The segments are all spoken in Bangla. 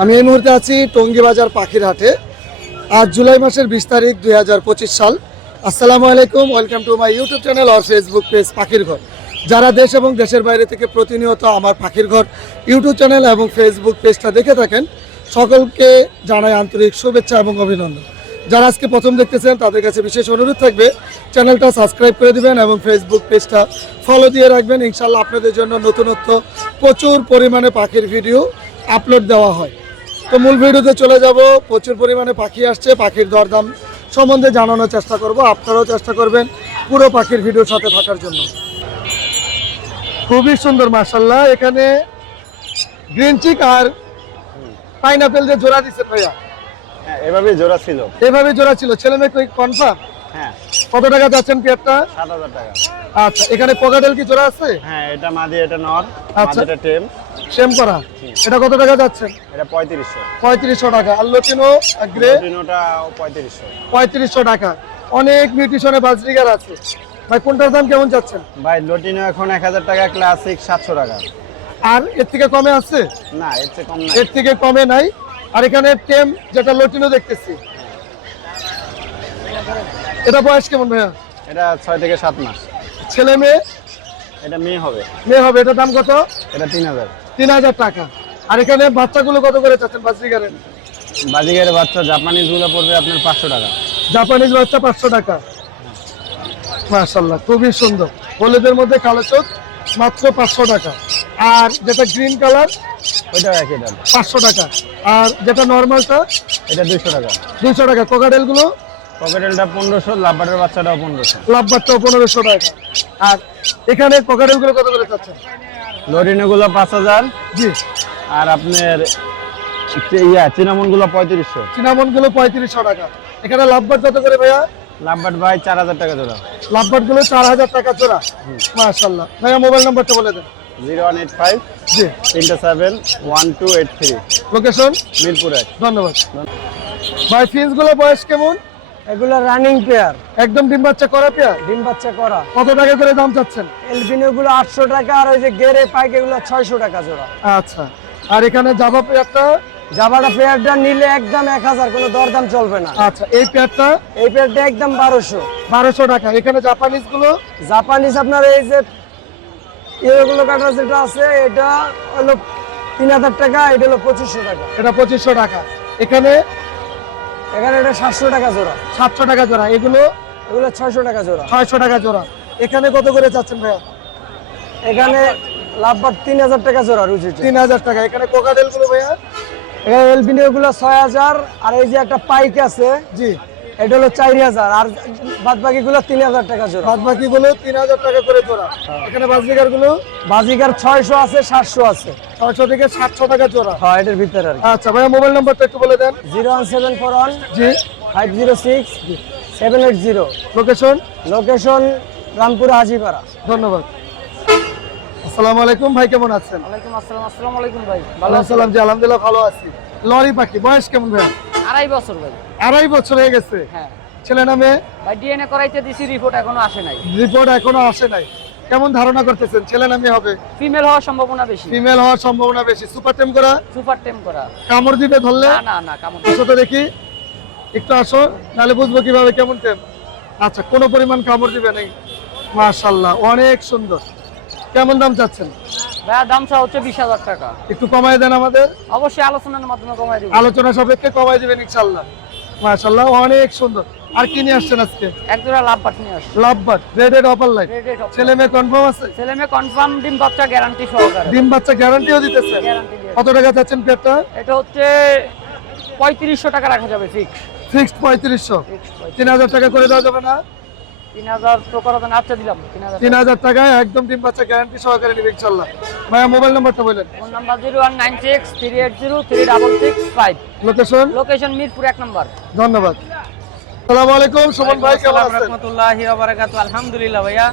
আমি এই মুহূর্তে আছি টঙ্গী বাজার পাখির হাটে আজ জুলাই মাসের বিশ তারিখ দুই হাজার পঁচিশ সাল। আসসালামু আলাইকুম, welcome to my YouTube channel R Facebook page পাখির ঘর। যারা দেশ এবং দেশের বাইরে থেকে প্রতিনিয়ত আমার পাখির ঘর ইউটিউব চ্যানেল এবং ফেসবুক পেজটা দেখে থাকেন, সকলকে জানাই আন্তরিক শুভেচ্ছা এবং অভিনন্দন। যারা আজকে প্রথম দেখতেছেন, তাদের কাছে বিশেষ অনুরোধ থাকবে, চ্যানেলটা সাবস্ক্রাইব করে দিবেন এবং ফেসবুক পেজটা ফলো দিয়ে রাখবেন। ইনশাল্লাহ আপনাদের জন্য নতুনত্ব প্রচুর পরিমাণে পাখির ভিডিও আপলোড দেওয়া হয়। তো মূল ভিডিওতে চলে যাব। প্রচুর পরিমাণে পাখি আসছে পাখির দরদাম সম্বন্ধে জানানোর চেষ্টা করব। আপনারাও চেষ্টা করবেন পুরো পাখির ভিডিওর সাথে থাকার জন্য। খুবই সুন্দর মার্শাল্লাহ এখানে গ্রিন চিক আর পাইনাপেল যে জোড়া দিচ্ছে ভাইয়া। হ্যাঁ এভাবে জোড়া ছিল। এভাবে জোড়া ছিল। ছেলে মেয়ে কনফার্ম হ্যাঁ। কত টাকা যাচ্ছেন পেয়ারটা? সাত হাজার টাকা। আচ্ছা এখানে পকাটেল কি জোড়া আছে? হ্যাঁ এটা মাদি এটা নর আচ্ছা। মাদিটা টেম। সেম করা। এটা কত টাকা যাচ্ছেন? এটা পঁয়ত্রিশশো। পঁয়ত্রিশশো টাকা। আর লটিনো গ্রে? ওটা পঁয়ত্রিশশো। পঁয়ত্রিশশো টাকা। অনেক মিউটিশনে বাজরিগার আছে। ভাই কোনটার দাম কেমন যাচ্ছেন? ভাই লটিনো এখন এক হাজার টাকা ক্লাসিক সাতশো টাকা। আর এর থেকে কমে আছে? না এর চেয়ে কম না এর থেকে কমে নাই। আর এখানে টেম যেটা লটিনো দেখতেছি এটা বয়স কেমন ভাইয়া? এটা ছয় থেকে সাত মাস। ছেলে মেয়ে? এটা মেয়ে হবে। মেয়ে হবে এটার দাম কত? এটা তিন হাজার। তিন হাজার টাকা। আর এখানে বাচ্চাগুলো কত করে চাচ্ছেন বাজরিগারের বাজিগারের বাচ্চা জাপানিজগুলো পড়বে আপনার পাঁচশো টাকা। জাপানিজ বাচ্চা পাঁচশো টাকা। মাশাল্লাহ খুবই সুন্দর। হলুদের মধ্যে কালো চোখ মাত্র পাঁচশো টাকা। আর যেটা গ্রিন কালার ওইটা একই দাম। পাঁচশো টাকা। আর যেটা নর্মালটা এটা দুইশো টাকা। দুইশো টাকা। কোকাটেল পকেটেলটা পনেরোশো লাভবারের বাচ্চাটাও পনেরোশো। লাভবারটাও পনেরোশো টাকা। আর এখানে কোকাটেলগুলো কত করে চাচ্ছেন? লরিনো গুলো পাঁচ হাজার। জি। আর আপনার ইয়া চিনামনগুলো পঁয়ত্রিশশো। চিনামনগুলো পঁয়ত্রিশশো টাকা। এখানে লাভবার কত করে ভাইয়া? লাভবাট ভাই চার হাজার টাকা জোড়া। লাভবারগুলো চার হাজার টাকা জোড়া। মাশাল্লাহ ভাইয়া মোবাইল নাম্বারটা বলে দেন। জিরো ওয়ান এইট ফাইভ জি। তিনটে seven one two eight three. Location Mirpur এক। ধন্যবাদ। ভাই ফিন্সগুলো বয়স কেমন? এগুলো রানিং পেয়ার একদম ডিম বাচ্চা করা পেয়ার ডিম বাচ্চা করা। কত টাকা করে দাম চাচ্ছেন? এলবিনো গুলো আটশো টাকা আর ওই যে গেরে পাইক এগুলো ছয়শো টাকা জোড়া। আচ্ছা। আর এখানে জাভা পেয়ারটা জাবাটা পেয়ারটা নিলে একদম এক হাজার কোনো দরদাম চলবে না। আচ্ছা এই পেয়ারটা এই পেয়ারটা একদম বারোশো। বারোশো টাকা। এখানে জাপানিজগুলো জাপানিজ আপনার এই যে এগুলো কাটা যেটা আছে এটা হলো তিন হাজার টাকা এটা হলো পঁচিশশো টাকা। এটা পঁচিশশো টাকা। এখানে এখানে এটা সাতশো টাকা জোড়া। সাতশো টাকা জোড়া। এগুলো এগুলো ছয়শো টাকা জোড়া। ছয়শো টাকা জোড়া। এখানে কত করে চাচ্ছেন ভাইয়া? এখানে লাভবার তিন হাজার টাকা জোড়া রুচি তিন হাজার টাকা। এখানে কোকাটেলগুলো ভাইয়া? এখানে এলবিনো গুলো ছয় হাজার আর এই যে একটা পাইক আছে জি। এটা হলো চার হাজার আর বাদ বাকি গুলো তিন হাজার টাকা জোড়া। বাদ বাকি গুলো তিন হাজার টাকা করে জোড়া। এখানে বাজরিকারগুলো বাজিকার ছয়শো আছে সাতশো আছে। ছয়শো থেকে সাতশো টাকা জোড়া। হ্যাঁ এটার ভিতরে আর আচ্ছা ভাইয়া মোবাইল নাম্বারটা একটু বলে দেন। Zero one seven four one জি। Five zero six seven eight zero. Location location Rampur Hajipara. ধন্যবাদ। আসসালামু আলাইকুম ভাই কেমন আছেন? ওয়ালাইকুম আসসালাম আসসালামু আলাইকুম ভাই। ভালো আসসালাম জি আলহামদুলিল্লাহ ভালো আছি। লরি পাখি বয়স কেমন ভাই আড়াই বছর ভাই আড়াই বছর হয়ে গেছে? হ্যাঁ। ছেলে নামে? ভাই ডিএনএ করাইতে দিছি রিপোর্ট এখনও আসে নাই। রিপোর্ট এখনও আসে নাই। কেমন ধারণা করতেছেন? ছেলে নামে হবে? ফিমেল হওয়ার সম্ভাবনা বেশি। ফিমেল হওয়ার সম্ভাবনা বেশি। সুপার টেম করা? সুপার টেম করা। কামড় দিবে ধরলে? না না না কেমন আসো তো দেখি। একটু আসো নাহলে বুঝব কীভাবে কেমন টেম আচ্ছা কোনো পরিমাণ কামড় দিবে নেই। মাশাল্লাহ অনেক সুন্দর। কেমন দাম চাচ্ছেন? ভাইয়া দাম চা হচ্ছে বিশ হাজার টাকা। একটু কমাই দেন আমাদের। অবশ্যই আলোচনার মাধ্যমে কমাই দিব। আলোচনা সাপেক্ষে কমাই দিবেন ইনশাল্লাহ মাশাল্লাহ অনেক সুন্দর। আর কি নিয়ে আসছেন আজকে? এক জোড়া নিয়ে আসি লাভ রেডেড অপার লাইট Red Red Hopper। ছেলে মেয়ে কনফার্ম আছে? ছেলে মেয়ে কনফার্ম ডিম বাচ্চা গ্যারান্টি সহকারে। ডিম বাচ্চা গ্যারান্টিও দিতেছে। কত টাকা চাচ্ছেন এটা হচ্ছে পঁয়ত্রিশশো টাকা রাখা যাবে ফিক্স ফিক্সড পঁয়ত্রিশশো। তিন হাজার টাকা করে দেওয়া যাবে না? তিন হাজার তো করা আচ্ছা দিলাম তিন হাজার তিন টাকায় একদম ডিম বাচ্চা গ্যারান্টি সহকারে নিবে ইনশাল্লাহ ভাইয়া মোবাইল নাম্বারটা বলেন। Phone number zero one nine six three eight zero three double six five location location Mirpur এক নম্বর। ধন্যবাদ। সালামু আলাইকুম সুমন ভাই কেমন আছেন? রহমতুল্লাহি আলহামদুলিল্লাহ ভাইয়া।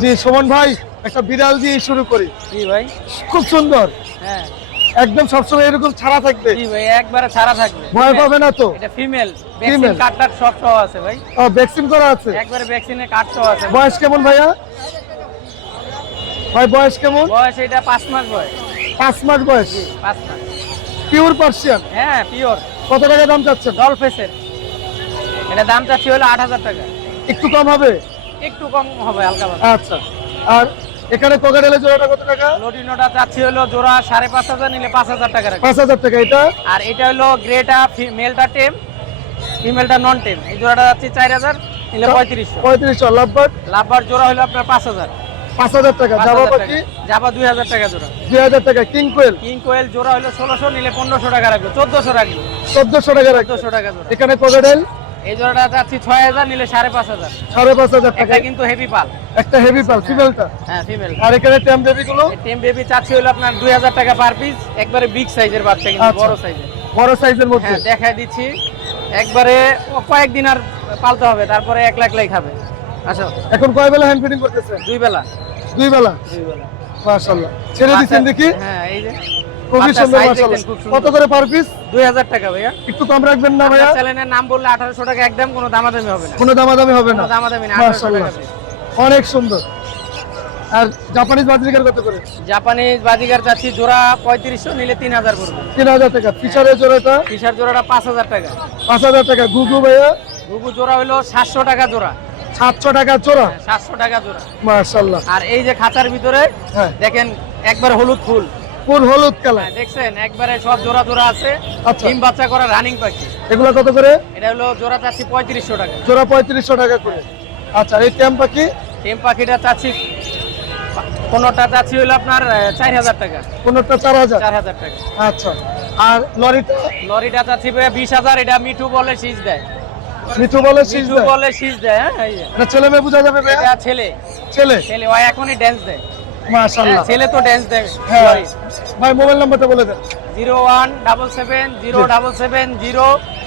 জি সুমন ভাই একটা বিড়াল দিয়ে শুরু করি। জি ভাই। খুব সুন্দর। হ্যাঁ। একদম সবসময় এরকম ছাড়া থাকবে? জি ভাই একবারে ছাড়া থাকবে। ভয় পাবে না তো? এটা ফিমেল ভ্যাকসিন কার্ড টার্ড সব সহ আছে ভাই। ও ভ্যাকসিন করা আছে? একবারে ভ্যাকসিনের কার্ড সহ আছে। বয়স কেমন ভাইয়া? ভাই বয়স কেমন? বয়স এটা পাঁচ মাস বয়স। পাঁচ মাস বয়স। পাঁচ মাস। পিওর পার্সিয়ান হ্যাঁ পিওর কত টাকা দাম চাচ্ছেন? ডলফেসের এটা দাম চাচ্ছি হলো আট হাজার টাকা। একটু কম হবে? একটু কম হবে হালকা আচ্ছা। আর এখানে কোকাটেলের জোড়াটা কত টাকা? চাচ্ছি হলো জোড়া সাড়ে পাঁচ হাজার নিলে পাঁচ হাজার টাকা পাঁচ হাজার টাকা এটা? আর এটা হলো গ্রেটা মেলটা টেম ফিমেলটা নন টেম। এই জোড়াটা যাচ্ছে চার হাজার নিলে পঁয়ত্রিশশো। পঁয়ত্রিশশো লাভবাট লাভবার জোড়া হলো আপনার পাঁচ হাজার। পাঁচ হাজার টাকা জাবা হাজার পাখি? জাবা দুই হাজার টাকা জোড়া। দুই হাজার টাকা কিং কোয়েল? কিং কোয়েল জোড়া হলো ষোলোশো নিলে পনেরোশো টাকা রাখবে। চোদ্দশো রাখবে। চোদ্দশো টাকা চোদ্দশো টাকা জোড়া। এখানে কোকাটেল এই জোড়াটা চাচ্ছি ছয় হাজার নিলে সাড়ে পাঁচ হাজার। সাড়ে পাঁচ হাজার টাকা। কিন্তু হেভি পাল একটা হেভি পাল ফিমেলটা হ্যাঁ ফিমেল আর এখানে ট্যাম বেবি গুলো? টেম বেবি চাচ্ছি হলো আপনার দুই হাজার টাকা পার পিস একবারে বিগ সাইজের বাচ্চা কিন্তু আচ্ছা। বড় সাইজের বড় সাইজের মধ্যে? হ্যাঁ দেখাই দিচ্ছি। একবারে কয়েকদিন আর পালতে হবে তারপরে এক লাখ লাই খাবে। আসো। এখন কয় বেলা হ্যান্ড ফিডিং করতেছেন দুই বেলা। দুই বেলা? দুই বেলা। মাশাআল্লাহ। ছেড়ে দিচ্ছেন দেখি। হ্যাঁ এই যে। খুবই সুন্দর মাশাআল্লাহ। দেখতেন খুব সুন্দর। কত করে পার পিস দুই হাজার টাকা ভাইয়া। একটু কম রাখবেন না ভাইয়া। চ্যানেলের নাম বললে আঠারোশো টাকা একদম কোনো দামাদামি হবে না। কোনো দামাদামি হবে না। দামাদামি না মাশাআল্লাহ। অনেক সুন্দর। আর জাপানিজ কত করে? জাপানিজ চাচ্ছি জোড়া পঁয়ত্রিশশো নিলে তিন হাজার পড়বে। তিন হাজার টাকা। ফিশারের জোড়াটা? জোড়াটা পাঁচ হাজার টাকা। পাঁচ হাজার টাকা। গুগু ভাইয়া? ঘুঘু জোড়া হলো সাতশো টাকা জোড়া। সাতশো টাকা জোড়া? সাতশো টাকা জোড়া। মাশাআল্লাহ। আর এই যে খাঁচার ভিতরে হ্যাঁ। দেখেন একবার হলুদ ফুল। ফুল হলুদ কালার। হ্যাঁ, দেখছেন একবারে সব জোড়া জোড়া আছে। আচ্ছা। ডিম বাচ্চা করা রানিং পাখি। এগুলো কত করে? এটা হলো জোড়া চাচ্ছি পঁয়ত্রিশশো টাকা। জোড়া পঁয়ত্রিশশো টাকা করে। আচ্ছা এই ট্যাম পাখি? টেম পাখিটা চাচ্ছি পনেরোটা চাচ্ছি হলো আপনার চার হাজার টাকা। কোনটা চার হাজার চার হাজার টাকা। আচ্ছা আর লরিটা? লরিটা চাচ্ছি বিশ হাজার এটা মিঠু বলে শীষ দেয়। মিঠু বলে শীষ বলে শীষ দেয় হ্যাঁ ছেলে মেয়ে বোঝা যাবে এটা ছেলে। ছেলে? ছেলে ওই এখনই ড্যান্স দেয়। মাশাআল্লাহ। হ্যাঁ, ছেলে তো ড্যান্স দেয়। হ্যাঁ। ভাই। মোবাইল নাম্বারটা বলে দেন zero one double seven zero double seven zero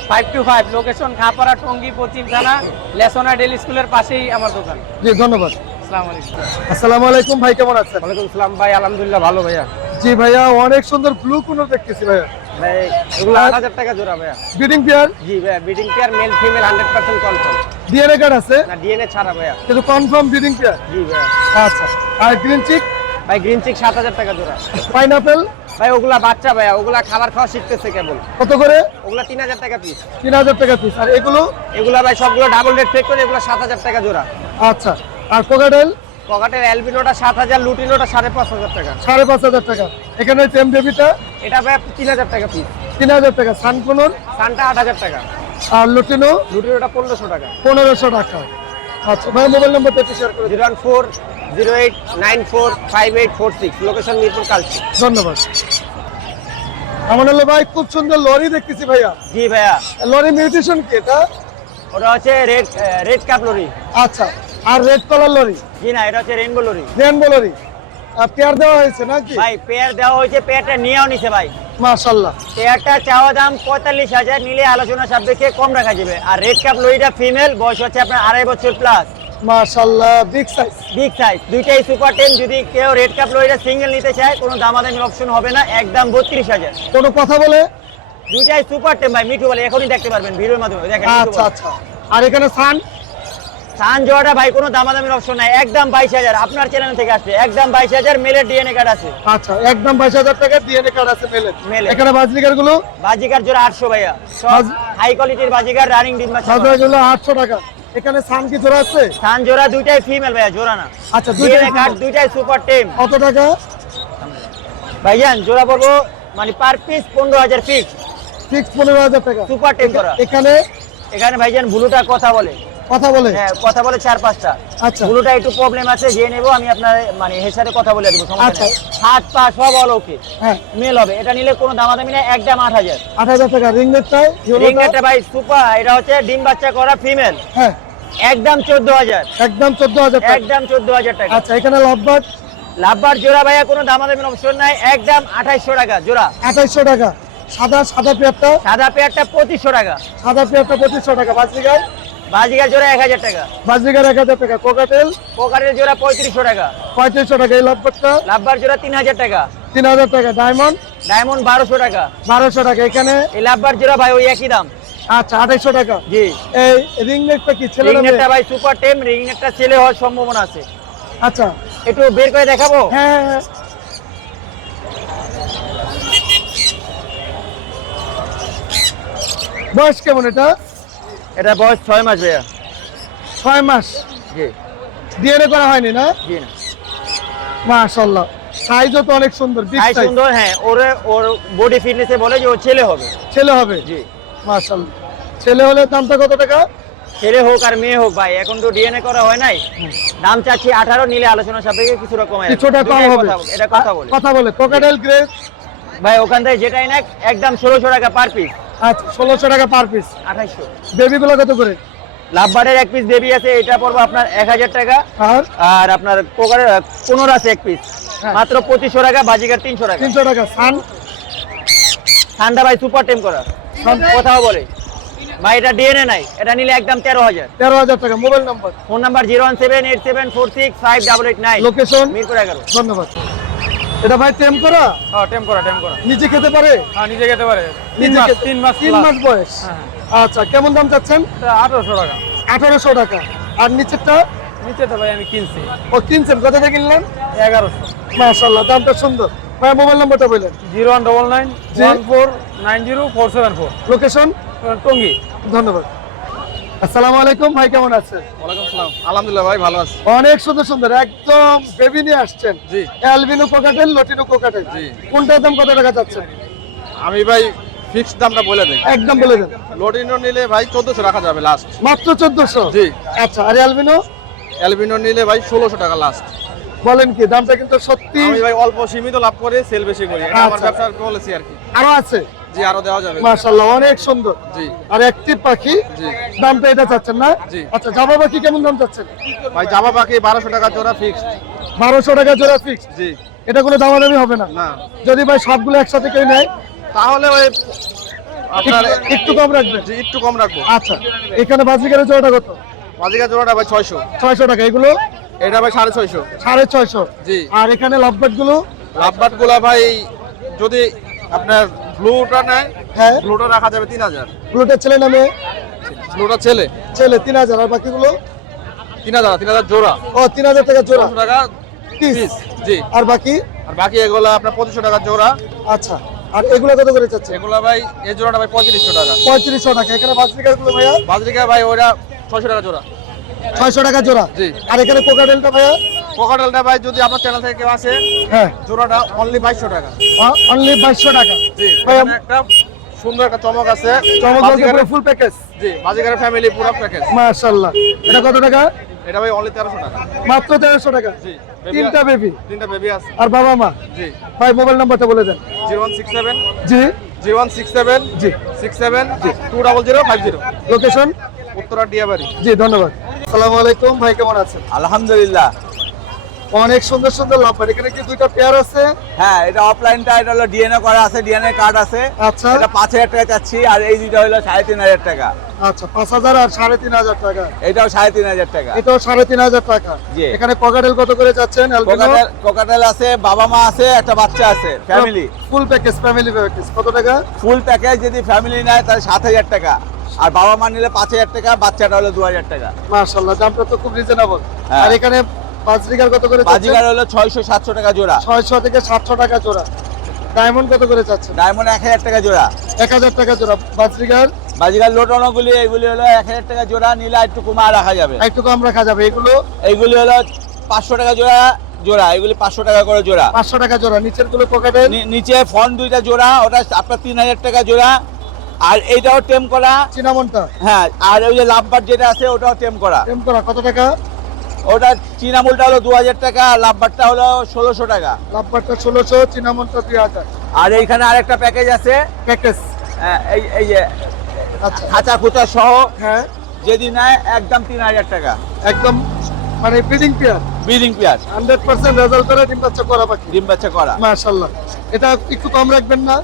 five two five. Location Khapara Tongi পশ্চিম থানা লেসনা ডেলি স্কুলের পাশেই আমার দোকান। জি ধন্যবাদ। আসসালামু আলাইকুম। আসসালামু আলাইকুম ভাই কেমন আছেন? ওয়ালাইকুম সালাম ভাই আলহামদুলিল্লাহ ভালো ভাইয়া। জি ভাইয়া অনেক সুন্দর ব্লু কুনো দেখতেছি ভাইয়া। ভাই এগুলো আট হাজার টাকা জোড়া ভাইয়া। ব্রিডিং পেয়ার জি ভাইয়া breeding pair male female hundred percent confirm DNA card আছে? না ডিএনএ ছাড়া ভাইয়া। কিন্তু কনফার্ম ব্রিডিং পেয়ার জি ভাইয়া। আচ্ছা। আর গ্রিন চিক ভাই গ্রিন চিক সাত হাজার টাকা জোড়া। পাইনাপেল ভাই ওগুলা বাচ্চা ভাইয়া ওগুলা খাবার খাওয়া শিখতেছে কেবল। কত করে? ওগুলা তিন হাজার টাকা পিস তিন হাজার টাকা পিস আর এগুলো? এগুলা ভাই সবগুলো ডাবল রেট চেক করে এগুলো সাত হাজার টাকা জোড়া। আচ্ছা। আর কোকাটেল পকেটের অ্যালবিনোটা সাত হাজার লুটিনোটা সাড়ে পাঁচ হাজার টাকা। সাড়ে পাঁচ হাজার টাকা। এখানে টেম বেবিটা এটা ভাই তিন হাজার টাকা পিস তিন হাজার টাকা। সানকোনর সানটা আট হাজার টাকা। আর লুটিনো? লুটিনোটা পনেরোশো টাকা। পনেরোশো টাকা। আচ্ছা ভাই মোবাইল নাম্বারটা একটু শেয়ার করে zero one four zero eight nine four five eight four six. Location Mirpur Kalshi ধন্যবাদ। আমার হলো ভাই খুব সুন্দর লরি দেখতেছি ভাইয়া। জি ভাইয়া। লরি মিউটেশন কি এটা? ওটা হচ্ছে রেড রেড কাপ লরি। আচ্ছা আর রেড কালার লরি? জি না এটা হচ্ছে rainbow lory. Rainbow lory. Pair দেওয়া হয়েছে নাকি? ভাই পেয়ার দেওয়া হয়েছে পেয়ারটা নিয়েও নিছে ভাই। মাশাল্লাহ পেয়ারটা চাওয়া দাম পঁয়তাল্লিশ হাজার নিলে আলোচনা সাপেক্ষে কম রাখা যাবে। আর রেড কাপ লরিটা ফিমেল বয়স হচ্ছে আপনার আড়াই বছর প্লাস মাশাল্লাহ বিগ সাইজ বিগ সাইজ দুইটাই সুপার টেন যদি কেউ রেড কাপ লরিটা সিঙ্গেল নিতে চায় কোনো দামাদামির অপশন হবে না একদম বত্রিশ হাজার। কোনো কথা বলে? দুইটাই সুপার টেন ভাই মিঠু বলে এখনই দেখতে পারবেন ভিডিওর মাধ্যমে। দেখেন আচ্ছা আচ্ছা। আর এখানে সান সান ভাই কোনো দামাদামির অপশন নাই। একদম বাইশ হাজার। আপনার চ্যানেল থেকে আসবে। একদম বাইশ হাজার মেলের ডিএনএ কার্ড আছে। আচ্ছা একদম বাইশ হাজার টাকা ডিএনএ কার্ড আছে মেলে মেলে। এখানে বাজরিকারগুলো? বাজিকার জোড়া আটশো ভাইয়া। হাই কোয়ালিটির বাজিকার রানিং ডিম বাচ্চা গুলো আটশো টাকা। এখানে সান কি জোড়া আছে? সান জোড়া দুইটাই ফিমেল ভাইয়া জোড়া না। আচ্ছা, ডিএনএ কার্ড দুইটাই সুপার টেম কত টাকা? ভাইজান জোড়া পড়ব মানে পার পিস পনেরো হাজার ফিক্স ফিক্স পনেরো হাজার টাকা। সুপার টেম করা। এখানে? এখানে ভাইজান ব্লুটা কথা বলে। কথা বলে? হ্যাঁ কথা বলে চার পাঁচটা। আচ্ছা। ব্লুটা একটু প্রবলেম আছে যে নেব আমি আপনার মানে সাথে কথা বলে দিব আচ্ছা। হাত পা সব অল ওকে হ্যাঁ। মেল হবে। এটা নিলে কোনো দামাদামি নেই একদম আট হাজার। আট হাজার টাকা। রিং নেটটাই রিংনেটটা ভাই সুপার এটা হচ্ছে ডিম বাচ্চা করা ফিমেল হ্যাঁ। একদম চোদ্দ হাজার। একদম চোদ্দ হাজার টাকা। একদম চোদ্দ হাজার টাকা। আচ্ছা এখানে লাভবাট লাভবার জোড়া ভাইয়া কোনো দামাদামির অপশন নাই। একদম আঠাইশশো টাকা জোড়া। আঠাইশশো টাকা। সাদা সাদা পেয়ারটা? সাদা পেয়ারটা পঁচিশশো টাকা। সাদা পেয়ারটা পঁচিশশো টাকা বাজরিকার বাজিকার জোড়া এক হাজার টাকা। এক হাজার টাকা। কোকাটেল? পোকারের জোড়া পঁয়ত্রিশশো টাকা। পঁয়ত্রিশশো টাকা। এই লাভবার জোড়া তিন হাজার টাকা। তিন হাজার টাকা। ডায়মন্ড? ডায়মন্ড বারোশো টাকা। বারোশো টাকা। এখানে? এই লাভবার জোড়া ভাই ওই একই দাম। আচ্ছা আঠাইশশো টাকা। জি। এই রিং নেটটা কি? ছেলে না রিংনেটটা ভাই সুপার টেম রিংনেটটা ছেলে হওয়ার সম্ভাবনা আছে। আচ্ছা। একটু বের করে দেখাবো? হ্যাঁ হ্যাঁ, হ্যাঁ। বয়স কেমন এটা? এটা বয়স ছয় মাস ভাইয়া। ছয় মাস? জি। ডিএনএ করা হয়নি না? জি না। সাইজও তো অনেক সুন্দর বিগ সাইজ সুন্দর হ্যাঁ ওরে ওর বডি ফিটনেসে বলে যে ও ছেলে হবে। ছেলে হবে? জি। ছেলে হলে দামটা কত টাকা? ছেলে হোক আর মেয়ে হোক ভাই এখন তো ডিএনএ করা হয় নাই। দাম চাচ্ছি আঠারো নিলে আলোচনা সাপেক্ষে কিছুটা কমে কিছুটা কম হবে। এটা কথা বলে। কথা বলে। কোকাডেল গ্রেড ভাই ওখান থেকে যেটাই না একদম ষোলোশো টাকা পার পিস আচ্ছা ষোলোশো টাকা পার পিস আঠাইশশো বেবিগুলো কত করে? লাভবারের এক পিস বেবি আছে এটা পড়ব আপনার এক হাজার টাকা। আর? আর আপনার কোকারের পনেরো আছে এক পিস হ্যাঁ। মাত্র পঁচিশশো টাকা বাজিকার তিনশো টাকা। তিনশো টাকা সান? ঠান্ডা ভাই সুপার টেম করা। কোথাও বলে। ভাই এটা ডিএনএ নাই। এটা নিলে একদম তেরো হাজার। তেরো হাজার টাকা mobile number phone number zero one seven eight seven four six five double eight nine. Location Mirpur এগারো। ধন্যবাদ। এটা ভাই টেম করা? হ্যাঁ টেম করা টেম করা। নিচে খেতে পারে? হ্যাঁ নিজে খেতে পারে। তিন মাস তিন মাস তিন মাস বয়স। হ্যাঁ আচ্ছা কেমন দাম চাচ্ছেন? আঠারোশো টাকা। আঠারোশো টাকা। আর নিচেরটা? নিচে তো ভাই আমি কিনছি। ও কিনছেন। কোথা থেকে কিনলেন? এগারোশো। মাশাল্লাহ দামটা সুন্দর। ভাই মোবাইল নাম্বারটা বললেন zero one double nine. One four nine zero four seven four. Location Tongi. ধন্যবাদ। আসসালামু আলাইকুম ভাই কেমন আছেন? ওয়ালাইকুম সালাম। আলহামদুলিল্লাহ ভাই ভালো আছি। অনেক সুন্দর সুন্দর একদম বেবি নিয়ে আসছেন। জি। অ্যালবিনো কোকাটেল লটিনো কোকাটেল জি। কোনটার দাম কত টাকা চাচ্ছেন? আমি ভাই ফিক্সড দামটা বলে দিই। একদম বলে দেন। লোডিনো নিলে ভাই চোদ্দশো রাখা যাবে লাস্ট মাত্র চোদ্দশো? জি। আচ্ছা আর অ্যালবিনো অ্যালবিনো নিলে ভাই ষোলোশো টাকা লাস্ট বলেন কি দামটা কিন্তু সত্যি আমি ভাই অল্প সীমিত লাভ করে সেল বেশি করি। এটা আমার আচ্ছা। ব্যবসার পলিসি আর কি। আরও আছে? জি আরও দেওয়া যাবে। মাশাল্লাহ অনেক সুন্দর। জি। আর অ্যাক্টিভ পাখি জি। দামটা এটা চাচ্ছেন না? জি। আচ্ছা জামা পাখি কেমন দাম চাচ্ছেন? ভাই জামা পাখি বারোশো টাকা জোড়া ফিক্সড বারোশো টাকা জোড়া ফিক্স জি। এটা কোনো দামাদামি হবে না? না। যদি ভাই সবগুলো একসাথে কেউ নেয়? তাহলে ভাই আপনার একটু- একটু কম রাখবেন? জি একটু কম রাখব। আচ্ছা এখানে বাজিকারের জোড়াটা কত? বাজিকা জোড়াটা ভাই ছয়শো। ছয়শো টাকা এগুলো? এটা ভাই সাড়ে ছয়শো। সাড়ে ছয়শো। জি। আর এখানে লভবাটগুলো লাভবাটগুলা ভাই যদি আপনার ব্লুটা নেয় হ্যাঁ। ব্লুটা রাখা যাবে তিন হাজার। ব্লুটের ছেলে নামে ব্লুটা ছেলে। ছেলে তিন হাজার। আর বাকিগুলো? তিন হাজার তিন হাজার জোড়া। ও তিন হাজার টাকা জোড়া। টাকা পিস। জি। আর বাকি? আর বাকি এগুলো আপনার পঁচিশশো টাকা জোড়া। আচ্ছা। আর এগুলো কত করে চাচ্ছে এগুলো ভাই এই জোড়াটা ভাই পঁয়ত্রিশশো টাকা। পঁয়ত্রিশশো টাকা। এখানে বাজিকারগুলো ভাইয়া? বাজরিকা ভাই ওটা ছয়শো টাকা জোড়া। ছয়শো টাকা জোড়া। আর এখানে কোকাটেলটা ভাইয়া? কোকাটেলটা ভাই যদি আপনার চ্যানেল থেকে কেউ আসে হ্যাঁ। জোড়াটা অনলি বাইশশো টাকা। অনলি বাইশশো টাকা। জি ভাইয়া একটা সুন্দর একটা চমক আছে। চমক পুরো ফুল প্যাকেজ জি বাজিকারের ফ্যামিলি পুরো প্যাকেজ মাশাল্লাহ। এটা কত টাকা? এটা ভাই অনলি টাকা। মাত্র টাকা। জি তিনটা বেবি তিনটা বেবি আছে। আর বাবা মা? জি। ভাই মোবাইল নাম্বারটা বলে দেন। Zero one six seven. জি। Zero one six seven. জি। Six seven. Two double zero five zero location Uttara Diabari. জি ধন্যবাদ। আসসালামু আলাইকুম ভাই কেমন আছেন? আলহামদুলিল্লাহ। অনেক সুন্দর সুন্দর লাভবার এখানে কি দুইটা পেয়ার আছে? হ্যাঁ এটা অফলাইনটা এটা হলো ডিএনএ করা আছে ডিএনএ কার্ড আছে। আচ্ছা। এটা পাঁচ হাজার টাকা চাচ্ছি আর এই দুইটা হলো সাড়ে তিন হাজার টাকা। আচ্ছা পাঁচ হাজার আর সাড়ে তিন হাজার টাকা। এটাও সাড়ে তিন হাজার টাকা। এটাও সাড়ে তিন হাজার টাকা। জি। এখানে ককাটেল কত করে যাচ্ছেন কোকাটেল কোকাটেল আছে বাবা মা আছে একটা বাচ্চা আছে family full package family package কত টাকা? ফুল প্যাকেজ যদি ফ্যামিলি নেয় তাহলে সাত হাজার টাকা। আর বাবা মা নিলে পাঁচ হাজার টাকা বাচ্চাটা হলো দু হাজার টাকা। মাশাআল্লাহ দামটা তো খুব রিজনেবল হ্যাঁ। আর এখানে পাঁচ লিটার কত করে বাজিগার হলো ছয়শো সাতশো টাকা জোড়া। ছয়শো থেকে সাতশো টাকা জোড়া। ডায়মন্ড কত করে চাচ্ছেন? ডায়মন্ড এক হাজার টাকা জোড়া। এক হাজার টাকা জোড়া। লিটার বাজিগার লোটনগুলি এগুলি হলো এক হাজার টাকা জোড়া নিলে একটু কমা রাখা যাবে। একটু কম রাখা যাবে। এগুলো? এইগুলি হলো পাঁচশো টাকা জোড়া জোড়া। এগুলি পাঁচশো টাকা করে জোড়া। পাঁচশো টাকা জোড়া। নিচেরগুলো পকেটের? নি- নিচে ফোন দুইটা জোড়া ওটা আপনার তিন হাজার টাকা জোড়া। আর এইটাও টেম করা। চিনামনটা? হ্যাঁ আর ওই যে লাভবার যেটা আছে ওটাও টেম করা। টেম করা কত টাকা? ওটা চিনামুলটা হলো দু হাজার টাকা লাভবারটা হলো ষোলোশো টাকা। লাভবারটা ষোলোশো চিনামনটা দুই হাজার। আর এইখানে আরেকটা প্যাকেজ আছে। প্যাকেজ হ্যাঁ, এই এই যে আচ্ছা। খাঁচা খুচা সহ হ্যাঁ। যদি নেয় একদম তিন হাজার টাকা। একদম মানে ব্রিডিং পেয়ার ব্রিডিং পেঁয়াজ হান্ড্রেড পার্সেন্ট রেজাল্ট করে ডিম বাচ্চা করা পাখি ডিম বাচ্চা করা। মাশাল্লাহ এটা একটু কম রাখবেন না?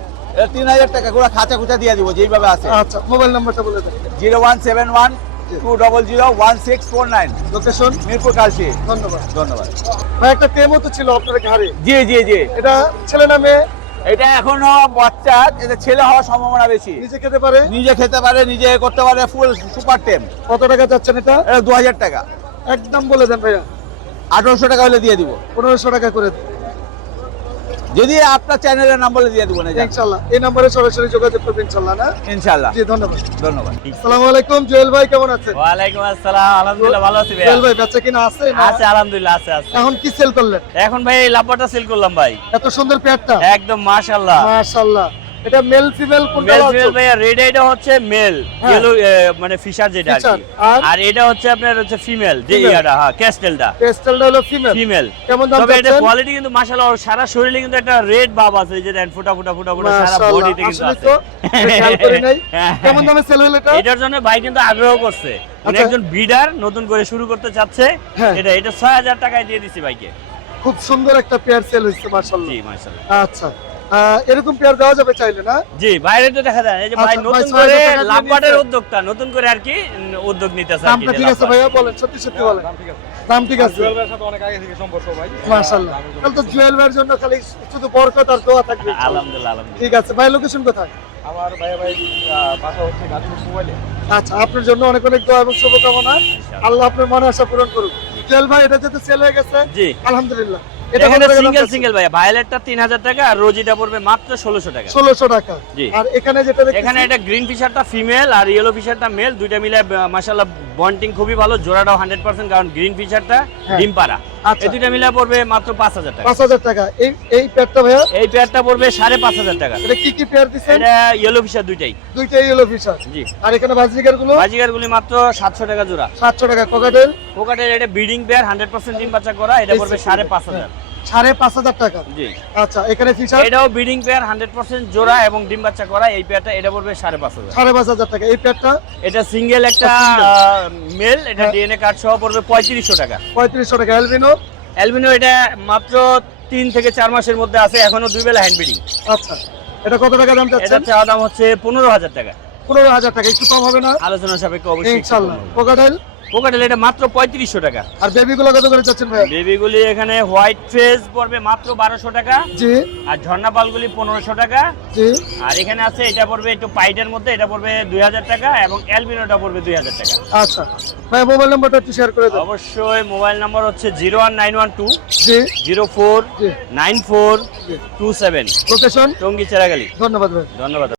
তিন হাজার টাকা করে খাঁচা খুচা দিয়ে দিব যেইভাবে আছে। আচ্ছা মোবাইল নাম্বারটা বলে দেন। Zero one seven one two double zero one six four nine. Location Mirpur Kalshi ধন্যবাদ। ধন্যবাদ। ভাই একটা টেমও তো ছিল আপনার ঘাড়ে। জি জি জি। এটা ছেলে নামে এটা এখনও বাচ্চা এটা ছেলে হওয়ার সম্ভাবনা বেশি। নিজে খেতে পারে? নিজে খেতে পারে নিজে করতে পারে ফুল সুপার টেম কত টাকা যাচ্ছেন এটা? এটা দু হাজার টাকা। একদম বলে দেন ভাইয়া। আঠারোশো টাকা হলে দিয়ে দিব। পনেরোশো টাকা করে। যদি আপনার চ্যানেলের নাম্বার দিয়ে দেবো না ইনশাআল্লাহ ইনশাল্লাহ। এই নম্বরে সরাসরি যোগাযোগ করবে ইনশাল্লাহ না? ইনশাল্লাহ। জি ধন্যবাদ। ধন্যবাদ। আসসালামু আলাইকুম জুয়েল ভাই কেমন আছেন? ওয়ালাইকুম আসসালাম আলহামদুলিল্লাহ ভালো আছি ভাই জুয়েল ভাই বাচ্চা কিনা আছে না? আছে আলহামদুলিল্লাহ আছে আছে। এখন কি সেল করলেন? এখন ভাই এই লাভটা সেল করলাম ভাই। এত সুন্দর পেয়ারটা। একদম মাশাআল্লাহ। মাশাআল্লাহ। এটা মেল ফিমেল কোনটা মেল ফিমেল ভাইয়া রেড এটা হচ্ছে মেল হ্যাঁ। ইয়েলো মানে ফিশার যেটা আর এটা হচ্ছে আপনার হচ্ছে ফিমেল যে ইয়াটা হ্যাঁ ক্যাস্টেলটা পেস্টেলটা হলো ফিমেল ফিমেল কেমন দাম তবে এটা কোয়ালিটি কিন্তু মাশাআল্লাহ সারা শরীরে কিন্তু একটা রেড ভাব আছে এই যে দেন ফুটা ফুটা ফুটা ফুটা সারা বডিতে কিন্তু আছে। হ্যাঁ। কেমন দামে সেল হলো এটা? এটার জন্য ভাই কিন্তু আগ্রহ করছে। মানে আচ্ছা। একজন বিডার নতুন করে শুরু করতে চাচ্ছে। হ্যাঁ। এটা এটা ছয় হাজার টাকায় দিয়ে দিছি ভাইকে। খুব সুন্দর একটা পেয়ার সেল হয়েছে আচ্ছা। এরকম পেয়ার দেওয়া যাবে চাইলে না? জি বাইরে তো দেখা যায়। এই যে ভাই আচ্ছা, নতুন করে লাভবাটের উদ্যোক্তা নতুন করে আর কি উদ্যোগ নিতেছে আর কি দামটা ঠিক আছে ভাইয়া বলেন সত্যি সত্যি বলেন। দাম ঠিক আছে। জুয়েলের সাথে অনেক আগে থেকে সম্পর্ক ভাই। মাশাআল্লাহ। তাহলে তো জুয়েল ভাইয়ের জন্য খালি শুধু বরকত আর দোয়া থাকবে। আলহামদুলিল্লাহ আলহামদুলিল্লাহ। ঠিক আছে। ভাই লোকেশন কোথায়? আমার ভাইয়া ভাই বাসা হচ্ছে গাজীপুর মোবাইলে। আচ্ছা আপনার জন্য অনেক অনেক দোয়া এবং শুভকামনা। আল্লাহ আপনার মনে আশা পূরণ করুক। জুয়েল ভাই এটা যেহেতু সেল হয়ে গেছে জি। আলহামদুলিল্লাহ। এখানে সিঙ্গেল সিঙ্গেল ভাইয়া। ভায়োলেটটা তিন হাজার টাকা আর রোজিটা পড়বে মাত্র ষোলোশো টাকা। ষোলোশো টাকা। আর এখানে যেটা এখানে এটা গ্রিন ফিশারটা ফিমেল আর ইয়েলো ফিশারটা মেল দুইটা মিলে মাশাআল্লাহ বন্টিং খুবই ভালো। জোড়াটাও হান্ড্রেড পার্সেন্ট কারণ গ্রিন ফিশারটা। ডিম পাড়া আচ্ছা। এই দুইটা মিলে পড়বে মাত্র পাঁচ হাজার টাকা। পাঁচ হাজার টাকা। এই এই পেয়ারটা ভাইয়া? এই পেয়ারটা পড়বে সাড়ে পাঁচ হাজার টাকা। এটা কি কি পেয়ার দিচ্ছেন? এটা ইয়েলো ফিশার দুইটাই। দুইটাই ইয়েলো ফিশার জি। আর এখানে গুলো বাজিকার গুলি মাত্র সাতশো টাকা জোড়া। সাতশো টাকা কোকাটেল পোকাটের এটা ব্রিডিং পেয়ার হান্ড্রেড পার্সেন্ট ডিম বাচ্চা করা। এটা পড়বে সাড়ে পাঁচ হাজার। সাড়ে পাঁচ হাজার টাকা। জি। আচ্ছা এখানে ফিশার এটাও ব্রিডিং পেয়ার হান্ড্রেড পার্সেন্ট জোড়া এবং ডিম বাচ্চা করা এই পেয়ারটা এটা পড়বে সাড়ে পাঁচ হাজার। সাড়ে পাঁচ হাজার টাকা। এই পেয়ারটা এটা সিঙ্গেল একটা মেল এটা হ্যাঁ। ডিএনএ কার্ড সহ পড়বে পঁয়ত্রিশশো টাকা। পঁয়ত্রিশশো টাকা। অ্যালবিনো অ্যালবিনো এটা মাত্র তিন থেকে চার মাসের মধ্যে আছে এখনও দুই বেলা হ্যান্ড ব্রিডিং আচ্ছা। এটা কত টাকা দাম এটা চাচ্ছেন? চাওয়া দাম হচ্ছে পনেরো হাজার টাকা। পনেরো হাজার টাকা একটু কম হবে না। আলোচনা সাপেক্ষে অবশ্যই ইনশাল্লাহ। কোকাটেল পোকাটেল এটা মাত্র পঁয়ত্রিশশো টাকা। আর বেবি গুলো কত করে চাচ্ছেন ভাই বেবিগুলি এখানে হোয়াইট ফেস পড়বে মাত্র বারোশো টাকা। জি। আর ঝর্ণা পালগুলি পনেরোশো টাকা। জি। আর এখানে আছে এটা পড়বে একটু পাইটের মধ্যে এটা পড়বে দুই হাজার টাকা এবং অ্যালবিনোটা পড়বে দুই হাজার টাকা। আচ্ছা। ভাই মোবাইল নাম্বারটা একটু শেয়ার করে দেন। অবশ্যই মোবাইল নাম্বার হচ্ছে zero one nine one two জি। Zero four nine four two seven. Location Tongi Cheragali ধন্যবাদ ভাই ধন্যবাদ।